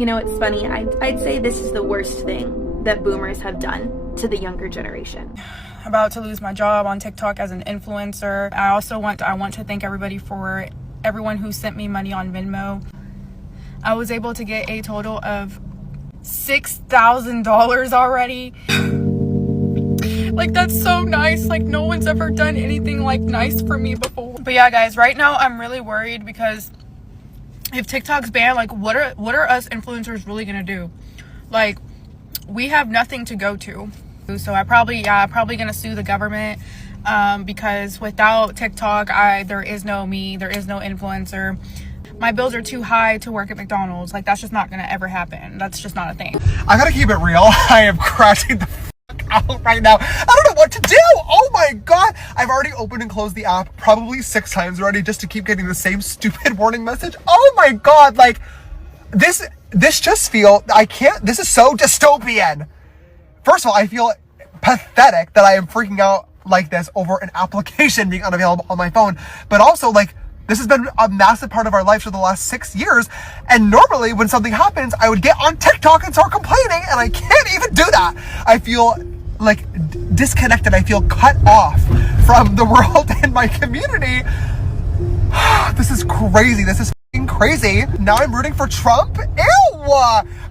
You know, it's funny. I'd say this is the worst thing that boomers have done to the younger generation. About to lose my job on TikTok as an influencer. I want to thank everybody for everyone who sent me money on Venmo. I was able to get a total of $6,000 already. Like, that's so nice. Like, no one's ever done anything like nice for me before. But yeah, guys, right now I'm really worried because if TikTok's banned, like, what are us influencers really gonna do? Like, we have nothing to go to. So I'm probably gonna sue the government because without TikTok, there is no me, there is no influencer. My bills are too high to work at McDonald's. Like, that's just not gonna ever happen. That's just not a thing. I gotta keep it real. I am crashing the fuck out right now. I don't know what to do. Oh my god. I've already opened and closed the app probably 6 times already just to keep getting the same stupid warning message. Oh my god. Like, this just this is so dystopian. First of all, I feel pathetic that I am freaking out like this over an application being unavailable on my phone. But also, like, this has been a massive part of our life for the last 6 years. And normally when something happens, I would get on TikTok and start complaining, and I can't even do that. I feel like disconnected. I feel cut off from the world and my community. This is crazy. This is f***ing crazy. Now I'm rooting for Trump. Ew!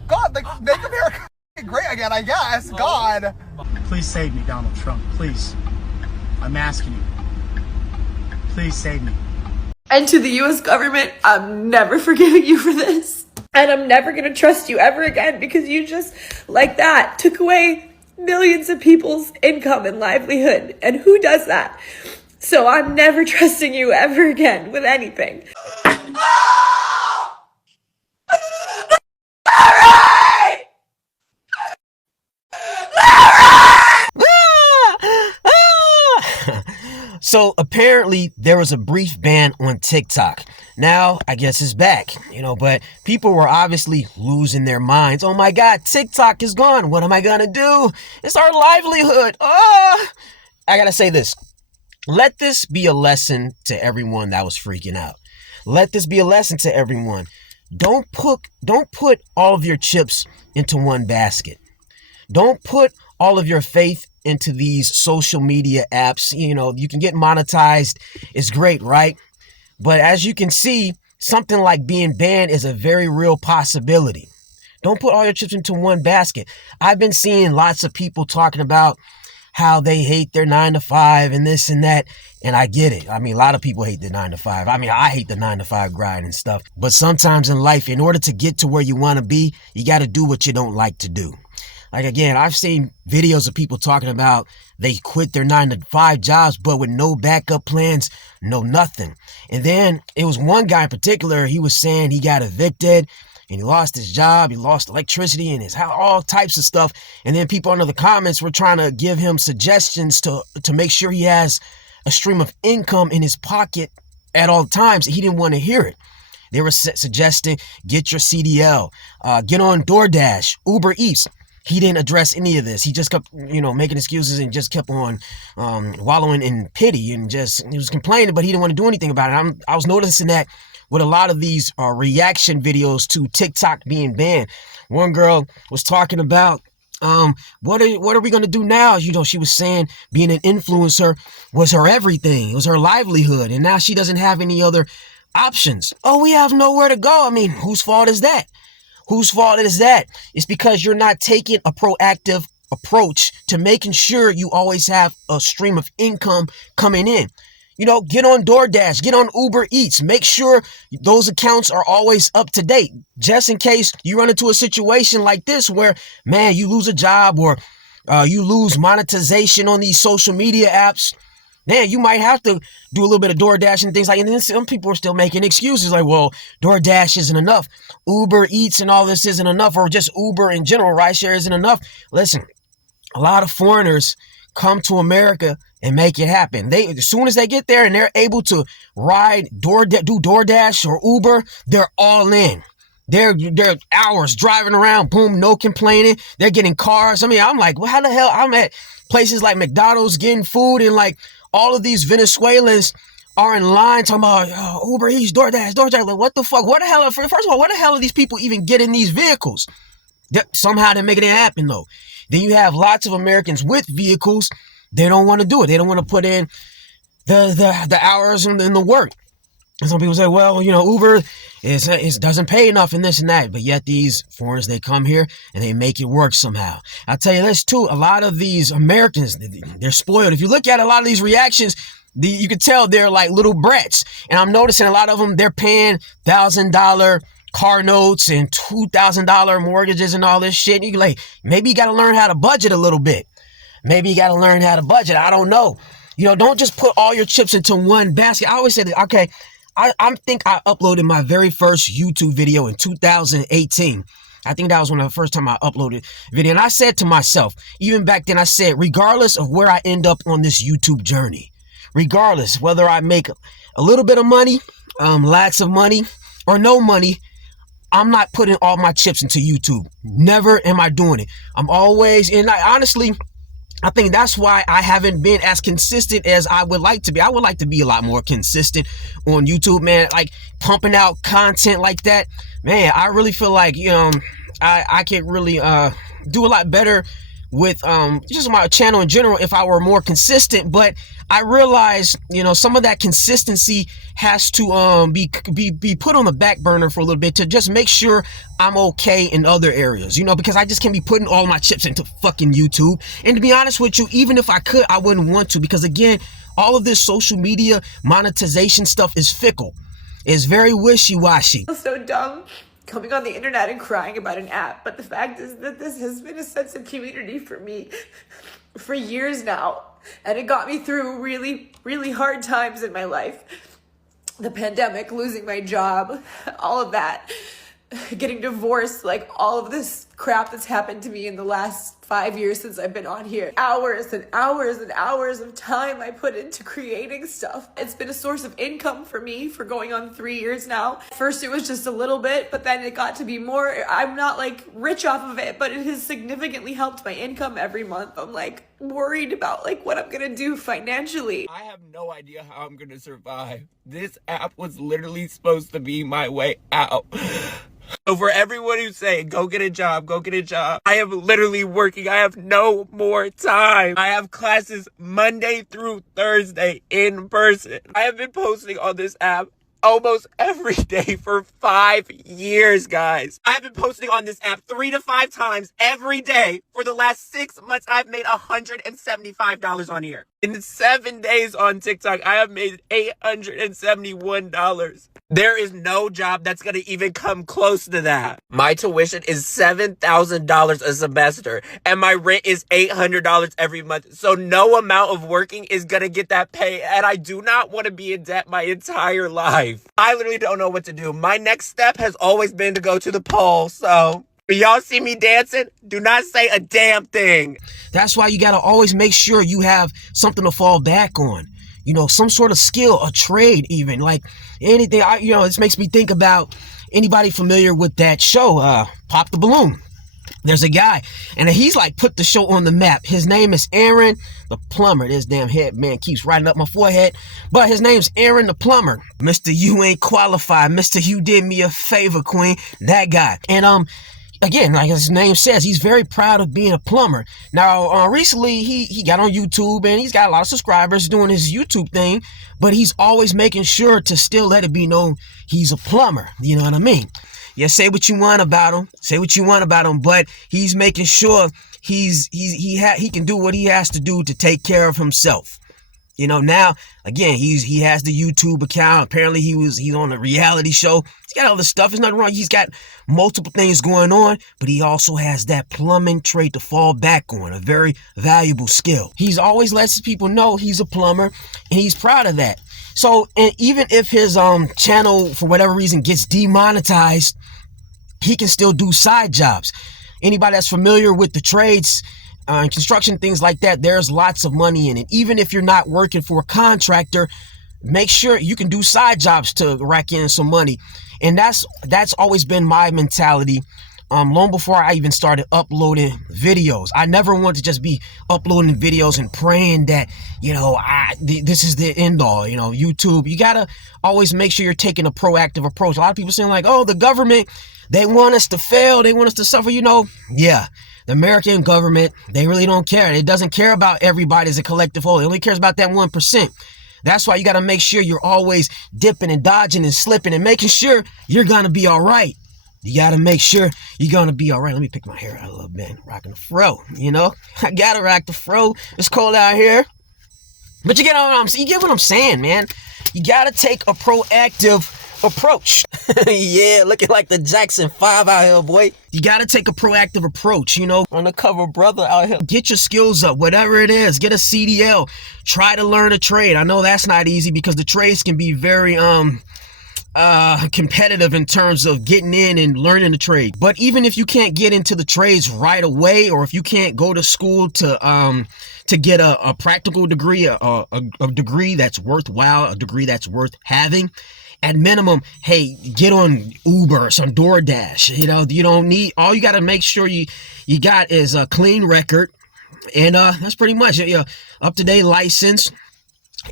God, like, make America great again, I guess. God. Please save me, Donald Trump. Please. I'm asking you. Please save me. And to the US government, I'm never forgiving you for this. And I'm never gonna trust you ever again because you just, like that, took away millions of people's income and livelihood. And who does that? So I'm never trusting you ever again with anything. So apparently there was a brief ban on TikTok. Now I guess it's back, but people were obviously losing their minds. Oh my God, TikTok is gone. What am I gonna do? It's our livelihood. I gotta say this. Let this be a lesson to everyone that was freaking out. Let this be a lesson to everyone. Don't put all of your chips into one basket. Don't put all of your faith into these social media apps. You can get monetized. It's great, right? But as you can see, something like being banned is a very real possibility. Don't put all your chips into one basket. I've been seeing lots of people talking about how they hate their 9-to-5 and this and that. And I get it. I mean, a lot of people hate the 9-to-5. I mean, I hate the 9-to-5 grind and stuff. But sometimes in life, in order to get to where you want to be, you got to do what you don't like to do. Like, again, I've seen videos of people talking about they quit their 9-to-5 jobs, but with no backup plans, no nothing. And then it was one guy in particular, he was saying he got evicted and he lost his job, he lost electricity in his house, all types of stuff. And then people under the comments were trying to give him suggestions to make sure he has a stream of income in his pocket at all times. He didn't want to hear it. They were suggesting get your CDL, get on DoorDash, Uber Eats. He didn't address any of this. He just kept, making excuses and just kept on wallowing in pity and he was complaining, but he didn't want to do anything about it. I was noticing that with a lot of these reaction videos to TikTok being banned. One girl was talking about, what are we going to do now? She was saying being an influencer was her everything. It was her livelihood. And now she doesn't have any other options. Oh, we have nowhere to go. I mean, whose fault is that? Whose fault is that? It's because you're not taking a proactive approach to making sure you always have a stream of income coming in. Get on DoorDash, get on Uber Eats. Make sure those accounts are always up to date, just in case you run into a situation like this where, man, you lose a job or you lose monetization on these social media apps. Man, you might have to do a little bit of DoorDash and things like that. And then some people are still making excuses like, well, DoorDash isn't enough. Uber Eats and all this isn't enough, or just Uber in general, rideshare isn't enough. Listen, a lot of foreigners come to America and make it happen. As soon as they get there and they're able to do DoorDash or Uber, they're all in. They're hours driving around, boom, no complaining. They're getting cars. I mean, I'm like, well, how the hell? I'm at places like McDonald's getting food, and like all of these Venezuelans are in line talking about Uber Eats, DoorDash. Like, what the fuck? What the hell? First of all, what the hell are these people even getting these vehicles? Somehow they're making it happen though. Then you have lots of Americans with vehicles. They don't want to do it. They don't want to put in the hours and the work. And some people say, well, Uber doesn't pay enough and this and that. But yet these foreigners, they come here and they make it work somehow. I'll tell you this too. A lot of these Americans, they're spoiled. If you look at a lot of these reactions, you can tell they're like little brats. And I'm noticing a lot of them, they're paying $1,000 car notes and $2,000 mortgages and all this shit. And you like, maybe you got to learn how to budget a little bit. Maybe you got to learn how to budget. I don't know. Don't just put all your chips into one basket. I always say that, okay, I think I uploaded my very first YouTube video in 2018. I think that was one of the first time I uploaded video. And I said to myself, even back then, I said, regardless of where I end up on this YouTube journey, regardless whether I make a little bit of money, lots of money, or no money, I'm not putting all my chips into YouTube. Never am I doing it. I'm always, and honestly, I think that's why I haven't been as consistent as I would like to be. I would like to be a lot more consistent on YouTube, man. Like pumping out content like that, man. I really feel like I can really do a lot better with just my channel in general if I were more consistent. But I realize some of that consistency has to be put on the back burner for a little bit to just make sure I'm okay in other areas, because I just can't be putting all my chips into fucking YouTube. And to be honest with you, even if I could, I wouldn't want to, because again, all of this social media monetization stuff is fickle. It's very wishy-washy. So dumb coming on the internet and crying about an app, but the fact is that this has been a sense of community for me for years now, and it got me through really, really hard times in my life. The pandemic, losing my job, all of that, getting divorced, like all of this crap that's happened to me in the last 5 years since I've been on here. Hours and hours and hours of time I put into creating stuff. It's been a source of income for me for going on 3 years now. First it was just a little bit, but then it got to be more. I'm not like rich off of it, but it has significantly helped my income every month. I'm like worried about like what I'm gonna do financially. I have no idea how I'm gonna survive. This app was literally supposed to be my way out. So for everyone who's saying, go get a job, I am literally working. I have no more time. I have classes Monday through Thursday in person. I have been posting on this app almost every day for 5 years, guys. I've been posting on this app 3 to 5 times every day for the last 6 months. I've made $175 on here. In 7 days on TikTok, I have made $871. There is no job that's gonna even come close to that. My tuition is $7,000 a semester, and my rent is $800 every month. So no amount of working is gonna get that pay, and I do not want to be in debt my entire life. I literally don't know what to do. My next step has always been to go to the polls, so if y'all see me dancing, do not say a damn thing. That's why you got to always make sure you have something to fall back on. Some sort of skill, a trade even, like anything. This makes me think about anybody familiar with that show, Pop the Balloon. There's a guy, and he's like put the show on the map. His name is Aaron the Plumber. This damn head man keeps riding up my forehead, but his name's Aaron the Plumber. Mr. You ain't qualified. Mr. You did me a favor, Queen. That guy. And again, like his name says, he's very proud of being a plumber. Now, recently, he got on YouTube, and he's got a lot of subscribers doing his YouTube thing, but he's always making sure to still let it be known he's a plumber. You know what I mean? Yeah, say what you want about him. But he's making sure he can do what he has to do to take care of himself. Now, again, he has the YouTube account. Apparently he's on a reality show. He's got all this stuff. There's nothing wrong. He's got multiple things going on, but he also has that plumbing trade to fall back on, a very valuable skill. He's always lets people know he's a plumber, and he's proud of that. So, and even if his channel, for whatever reason, gets demonetized, he can still do side jobs. Anybody that's familiar with the trades, and construction, things like that, there's lots of money in it. Even if you're not working for a contractor, make sure you can do side jobs to rack in some money. And that's always been my mentality long before I even started uploading videos. I never want to just be uploading videos and praying that, you know, this is the end all. You know, YouTube, you gotta always make sure you're taking a proactive approach. A lot of people saying like, oh, the government, they want us to fail, they want us to suffer. You know, yeah, the American government, they really don't care. It doesn't care about everybody as a collective whole. It only cares about that 1%. That's why you got to make sure you're always dipping and dodging and slipping and making sure you're going to be all right. You got to make sure you're going to be all right. Let me pick my hair out a little bit. Rocking the fro, you know. I got to rock the fro. It's cold out here. But you get what I'm saying, man. You got to take a proactive approach. Yeah, looking like the Jackson 5 out here, boy. You got to take a proactive approach, you know. Undercover brother out here. Get your skills up, whatever it is. Get a CDL. Try to learn a trade. I know that's not easy because the trades can be very competitive in terms of getting in and learning the trade. But even if you can't get into the trades right away, or if you can't go to school to get a practical degree, a degree that's worthwhile, a degree that's worth having, at minimum, hey, get on Uber or some DoorDash. You know, you don't need, all you got to make sure you got is a clean record. And that's pretty much it. Up-to-date license.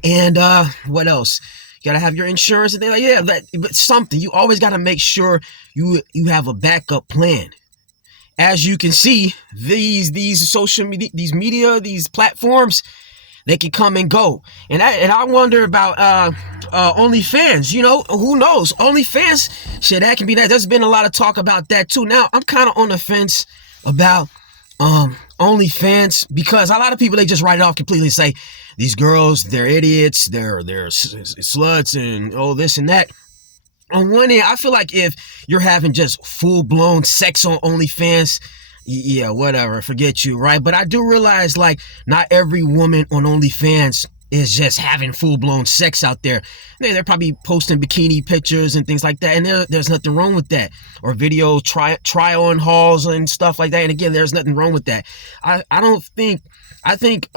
And what else? You got to have your insurance and things like, yeah, but something. You always got to make sure you have a backup plan. As you can see, these social media, these platforms, they can come and go. And I wonder about OnlyFans. You know, who knows? OnlyFans, shit, that can be that. There's been a lot of talk about that too. Now, I'm kind of on the fence about OnlyFans, because a lot of people, they just write it off completely, say these girls, they're idiots, they're sluts and oh, this and that. On one end, I feel like if you're having just full-blown sex on OnlyFans, yeah, whatever, forget you, right? But I do realize, like, not every woman on OnlyFans is just having full-blown sex out there. They're probably posting bikini pictures and things like that, and there's nothing wrong with that. Or video try-on hauls and stuff like that. And again, there's nothing wrong with that. I think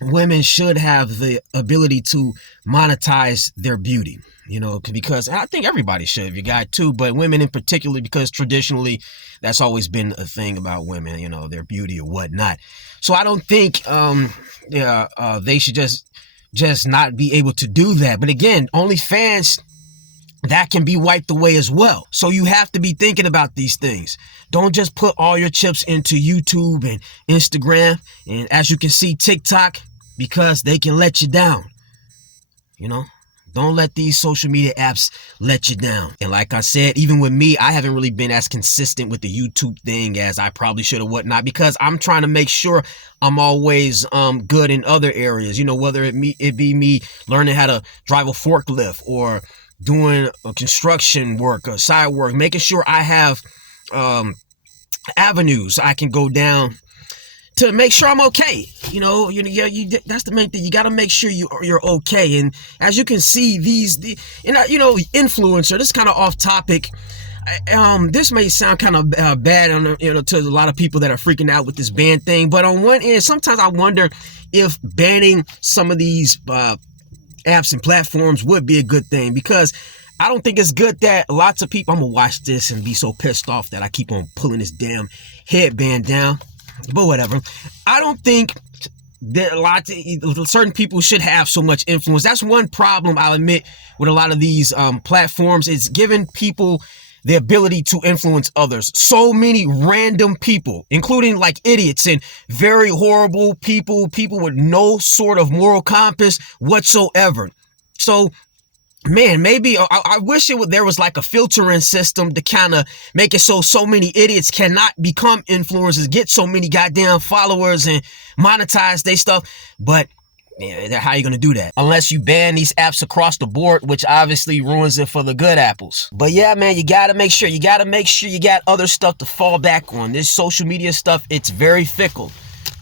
women should have the ability to monetize their beauty, you know, because I think everybody should, if you got to, but women in particular, because traditionally that's always been a thing about women, you know, their beauty or whatnot. So I don't think they should just not be able to do that. But again, OnlyFans, that can be wiped away as well. So you have to be thinking about these things. Don't just put all your chips into YouTube and Instagram, and as you can see, TikTok, because they can let you down. You know, don't let these social media apps let you down. And like I said, even with me, I haven't really been as consistent with the YouTube thing as I probably should or whatnot, because I'm trying to make sure I'm always good in other areas. You know, whether it be me learning how to drive a forklift, or doing a construction work, or side work, making sure I have avenues I can go down to make sure I'm okay. You know, that's the main thing. You got to make sure you're okay. And as you can see, influencer, this is kind of off topic. This may sound kind of bad, to a lot of people that are freaking out with this ban thing. But on one end, sometimes I wonder if banning some of these apps and platforms would be a good thing, because I don't think it's good that lots of people, I'm gonna watch this and be so pissed off that I keep on pulling this damn headband down, but whatever. I don't think that certain people should have so much influence. That's one problem I'll admit with a lot of these platforms. It's giving people the ability to influence others. So many random people, including like idiots and very horrible people with no sort of moral compass whatsoever. So, man, maybe I wish there was like a filtering system to kind of make it so many idiots cannot become influencers, get so many goddamn followers and monetize their stuff. But yeah, how are you going to do that? Unless you ban these apps across the board, which obviously ruins it for the good apples. But yeah, man, you got to make sure you got other stuff to fall back on. This social media stuff, it's very fickle.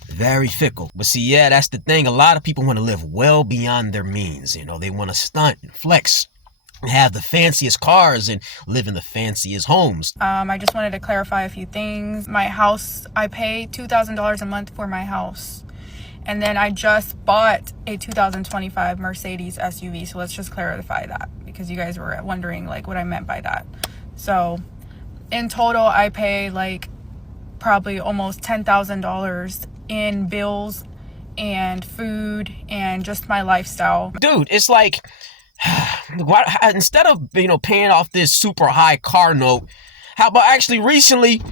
Very fickle. But see, yeah, that's the thing. A lot of people want to live well beyond their means. You know, they want to stunt and flex, have the fanciest cars and live in the fanciest homes. I just wanted to clarify a few things. My house, I pay $2,000 a month for my house. And then I just bought a 2025 Mercedes SUV. So let's just clarify that, because you guys were wondering like what I meant by that. So in total, I pay like probably almost $10,000 in bills and food and just my lifestyle. Dude, it's like, instead of, paying off this super high car note, how about actually recently,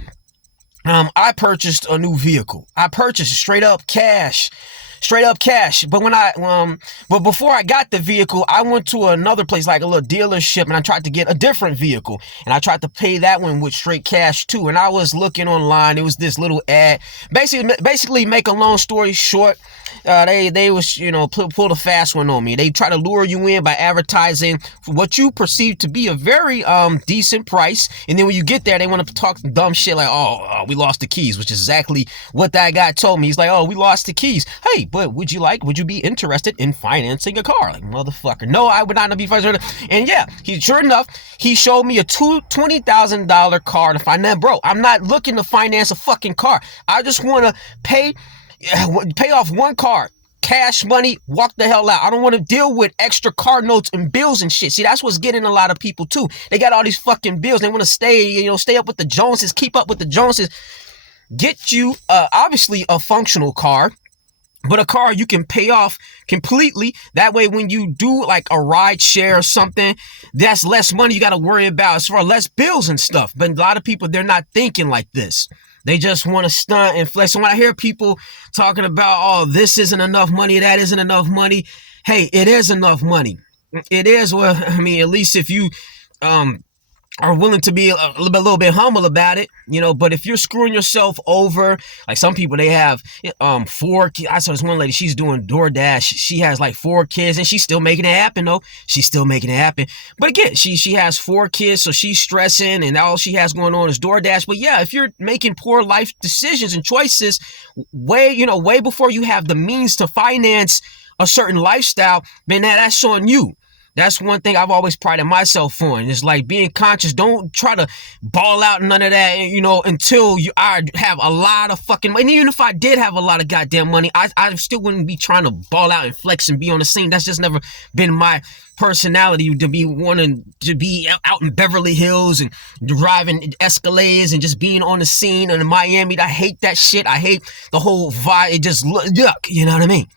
I purchased a new vehicle. I purchased straight up cash. But before I got the vehicle, I went to another place, like a little dealership, and I tried to get a different vehicle, and I tried to pay that one with straight cash too. And I was looking online. It was this little ad. Basically, make a long story short, they was, pull the fast one on me. They try to lure you in by advertising for what you perceive to be a very decent price, and then when you get there, they want to talk dumb shit like, oh, we lost the keys, which is exactly what that guy told me. He's like, oh, we lost the keys. Hey, but would you be interested in financing a car? Like, motherfucker, no, I would not be interested. And yeah, sure enough, he showed me a $20,000 car to finance. Bro, I'm not looking to finance a fucking car. I just want to pay off one car, cash money, walk the hell out. I don't want to deal with extra car notes and bills and shit. See, that's what's getting a lot of people too. They got all these fucking bills. They want to stay up with the Joneses, keep up with the Joneses. Get you obviously a functional car, but a car you can pay off completely. That way, when you do like a ride share or something, that's less money you got to worry about as far as less bills and stuff. But a lot of people, they're not thinking like this. They just want to stunt and flex. So when I hear people talking about, oh, this isn't enough money, that isn't enough money. Hey, it is enough money. It is. Well, I mean, at least if you are willing to be a little bit humble about it, but if you're screwing yourself over, like some people, they have 4 kids. I saw this one lady, she's doing DoorDash. She has like 4 kids and she's still making it happen though. She's still making it happen. But again, she has 4 kids, so she's stressing and all she has going on is DoorDash. But yeah, if you're making poor life decisions and choices way before you have the means to finance a certain lifestyle, man, that's on you. That's one thing I've always prided myself on. It's like being conscious. Don't try to ball out none of that, until I have a lot of fucking money. And even if I did have a lot of goddamn money, I still wouldn't be trying to ball out and flex and be on the scene. That's just never been my personality, to be wanting to be out in Beverly Hills and driving Escalades and just being on the scene. And in Miami, I hate that shit. I hate the whole vibe. It just yuck, you know what I mean?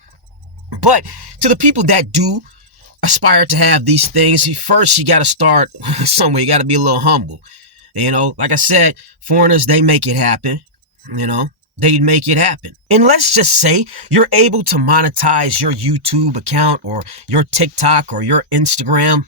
But to the people that do aspire to have these things, first you got to start somewhere. You got to be a little humble. Like I said, foreigners, they make it happen. They make it happen. And let's just say you're able to monetize your YouTube account or your TikTok or your Instagram.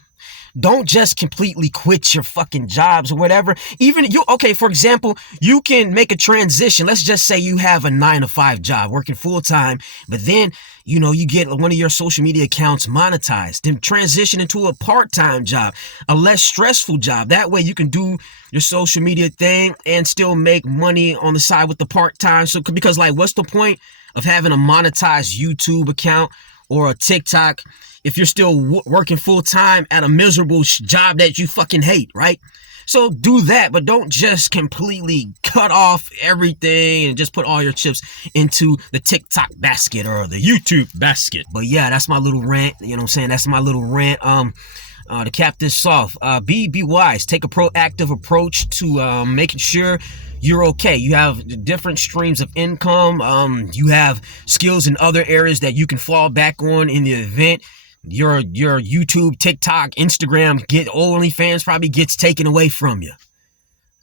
Don't just completely quit your fucking jobs or whatever. For example, you can make a transition. Let's just say you have a 9-to-5 job working full time, but then, you get one of your social media accounts monetized, then transition into a part-time job, a less stressful job. That way you can do your social media thing and still make money on the side with the part-time. So, because what's the point of having a monetized YouTube account or a TikTok if you're still working full time at a miserable job that you fucking hate, right? So do that, but don't just completely cut off everything and just put all your chips into the TikTok basket or the YouTube basket. But yeah, that's my little rant. You know what I'm saying? That's my little rant. To cap this off, be wise. Take a proactive approach to making sure you're okay. You have different streams of income. You have skills in other areas that you can fall back on in the event your YouTube, TikTok, Instagram, OnlyFans probably gets taken away from you.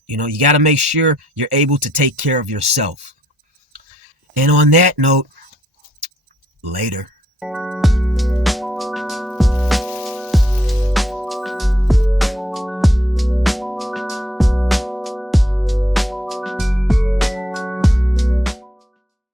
You got to make sure you're able to take care of yourself. And on that note, later.